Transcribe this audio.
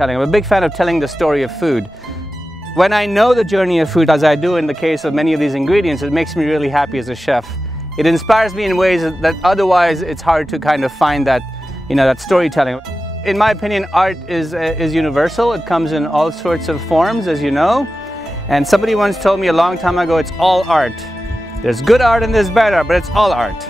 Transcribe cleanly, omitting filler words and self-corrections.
I'm a big fan of telling the story of food. When I know the journey of food, as I do in the case of many of these ingredients, it makes me really happy as a chef. It inspires me in ways that otherwise it's hard to kind of find that, that storytelling. In my opinion, art is universal. It comes in all sorts of forms, as you know. And somebody once told me a long time ago, it's all art. There's good art and there's bad art, but it's all art.